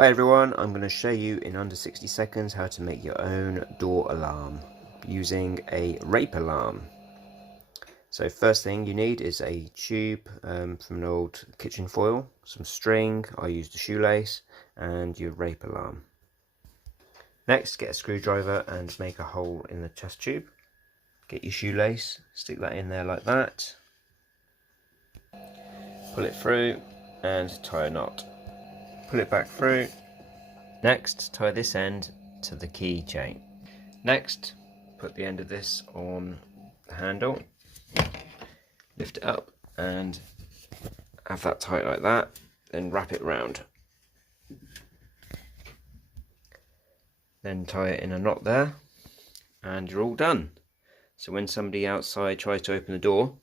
Hi everyone, I'm going to show you in under 60 seconds how to make your own door alarm using a rape alarm. So first thing you need is a tube from an old kitchen foil, some string, I used a shoelace, and your rape alarm. Next, get a screwdriver and make a hole in the test tube. Get your shoelace, stick that in there like that, pull it through and tie a knot. Pull it back through. Next, tie this end to the key chain. Next, put the end of this on the handle, lift it up and have that tight like that, then wrap it round. Then tie it in a knot there and you're all done. So when somebody outside tries to open the door,